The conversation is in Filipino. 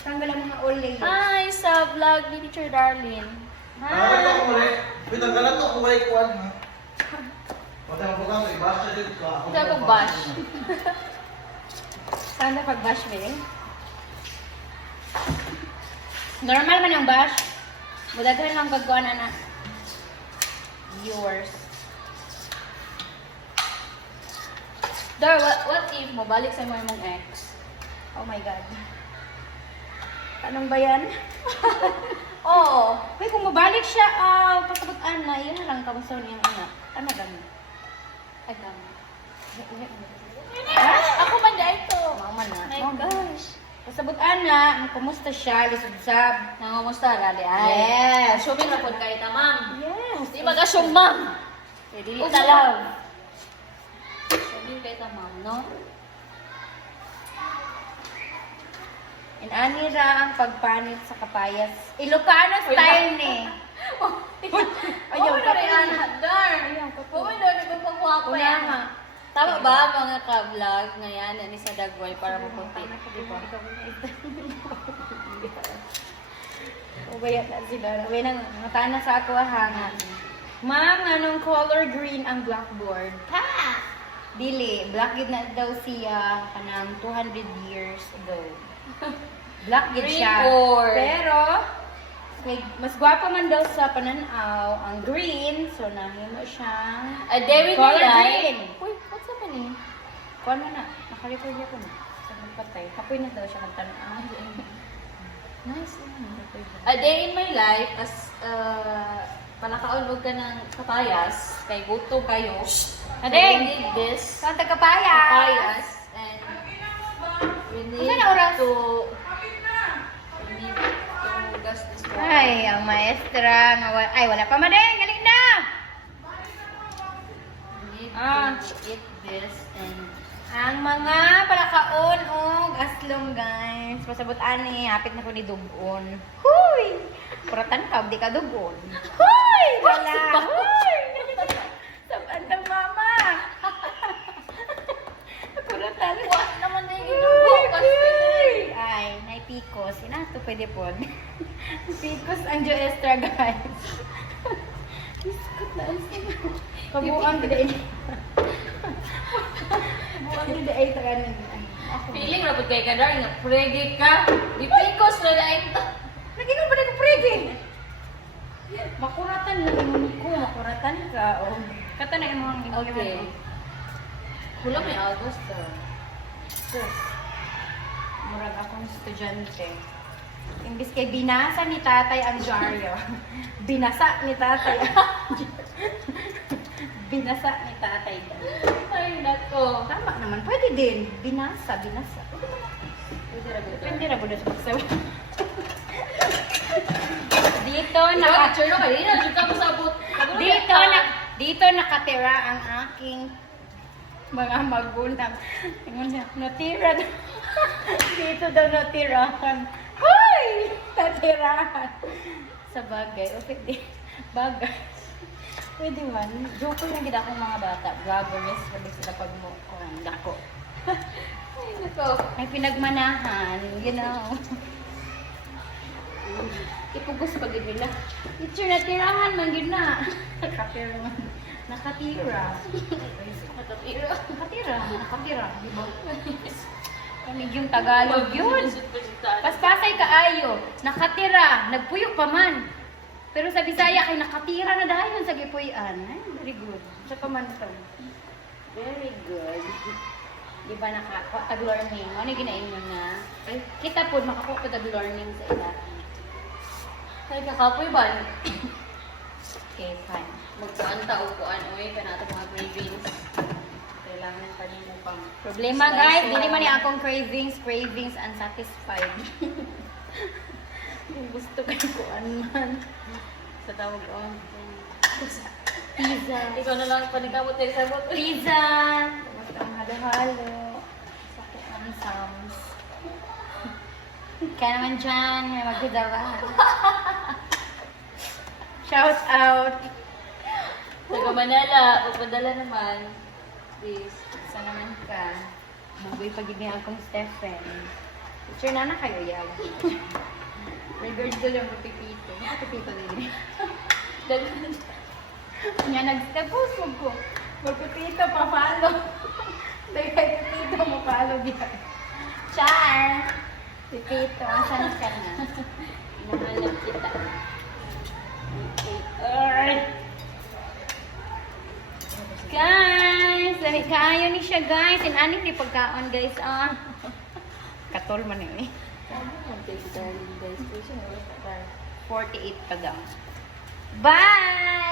Tanggal ang mga all layers. Hi sa vlog ni Teacher Darlene. Ito ako ulit. Pinanggalan ko kung may kuwan ha. Pati ang bukang may bash na dito. Hindi ako bash. Sana pag-bash mo eh. Normal man yung bash. Budaghan lang pagkuhan na viewers. Dar, what if mabalik sa mo mong ex? Oh my God. Anong ba yan? Oo. Uy, kung mabalik siya, pagkabutan na, yun na lang kamusta niyang anak. Ano gano'n? Ay, tama. Ha? Ako man dahil to. Mama na. My Mama. gosh. Kasabutan na, kumusta siya, lisod-sab. Nangamusta, Rali? Ay. Yes. Assuming na po kayo ta, ma'am. Yes. Di mag-assume, ma'am. Eh, dili Usa ta lang. lang. Assuming kayo ta, ma'am, no? Inanira ang pagpanit sa kapayas. Ilocano style ni. Ayaw ka rin, anak. Dar. Ayaw ka po. Huwag mo doon, nagpapagawa pa Una yan. nga. Tama ba mga ka-vlog na yan ni sa Dagway para mapunti? Di ba? Ubayat na sila. Uwi na, mataan na sa ako hangat. Ma'am, anong color green ang blackboard? Ha! Dili, black gid na daw siya kanang 200 years ago. Black gid Green siya. board. Pero mas gwapa man daw sa pananaw ang green, so nahimo siyang David color Milay. green. Uy, what's happening? Kuan mo na, naka-record niya ko na. Sa patay. Kapoy na daw siya ng tanaw. Nice. A day in my life as palakaon mo ka ng kapayas kay gutom kayo. Adeng! We need this Saan tagapaya? kapayas and we need Ano na oras? to gas this one. Ay, ang maestra. Ay, wala pa madeng. Galing na! We need Ah. to eat this and Ang mga palakaon o aslong guys. Pasabot ani, hapit na ko ni dugon. Huy! Puratan ka, di ka dugon. Huy! Wala! Huy! Saban ng mama! Puratan. what naman na yung Huy! ginugo kasi Huy! Ay, nay pikos. Inato pwede po. Pikos ang Joestra guys. Biskot na ang kabuang gida buang gida ay tagan ako. feeling rapod kay ka dar nga prege ka di pikos na dahil ito. Nagingon pa ko prege. Makuratan lang ko, makuratan ka. Oh. Kata na imong Okay. Hula may August Sus. Murag akong estudyante. Imbis kay binasa ni tatay ang dyaryo. Binasa ni tatay. Binasa ni tatay. Ay, nako. Tama naman, pwede din. Binasa. Pwede ra ba ito? Depende na po na sa pagsawa. Dito Ikaw, naka teacher no, kanina, dito ka pasabot. dito nakatira ang aking mga magulang. Tingnan niya, natira daw. Dito daw natirahan. Hoy! Natirahan. Sa bagay. Okay, di. Bagay. Pwede man. Joke lang gid akong mga bata. Vloggers, sabi sila pag mo. Oh, dako. Ay, nako. May pinagmanahan. You know. Ipugos pa gid nila. Teacher, natirahan man gid na. Nakatira man. Nakatira. Nakatira. Nakatira. Di ba? Kanig yung Tagalog yun. Paspasay kaayo. Nakatira. Nagpuyo pa man. Pero sa Bisaya kay nakatira na dahil sa gipuy-an. Ay, very good. Tsaka man to. Very good. Di ba tag-learning? Ano yung ginain mo na? Ay, kita po, makakuha pa tag-learning sa ila. Ay, kakapoy ba? Okay, fine. Magkaanta o kuan oy kanato mga cravings. Kailangan pa nimo pang Problema guys, dili man ni akong cravings unsatisfied. Kung gusto kayo kuan man. sa tawag on. Pizza. Ikaw na lang panigabot tayo sa bot. Pizza. Basta ang halo-halo. Sa kuan sounds. Kaya naman dyan, may magdadara. Shout out. Taga Manila, pagpadala naman. Please. Sa naman ka. Magoy pag-ibig akong Stephen. Picture na kayo, yan. Regards ko lang kay Pipito. Pipito din. Nga nag-post mo ko. Pipito, pa-follow. Dahil kay Pipito mo follow diya. Char! Pipito, asan ka na? Nahanap kita. Guys! Dali kaayo ni siya guys. Inanin ni pagkaon guys. Katol man yun eh. 48 pa daw. Bye!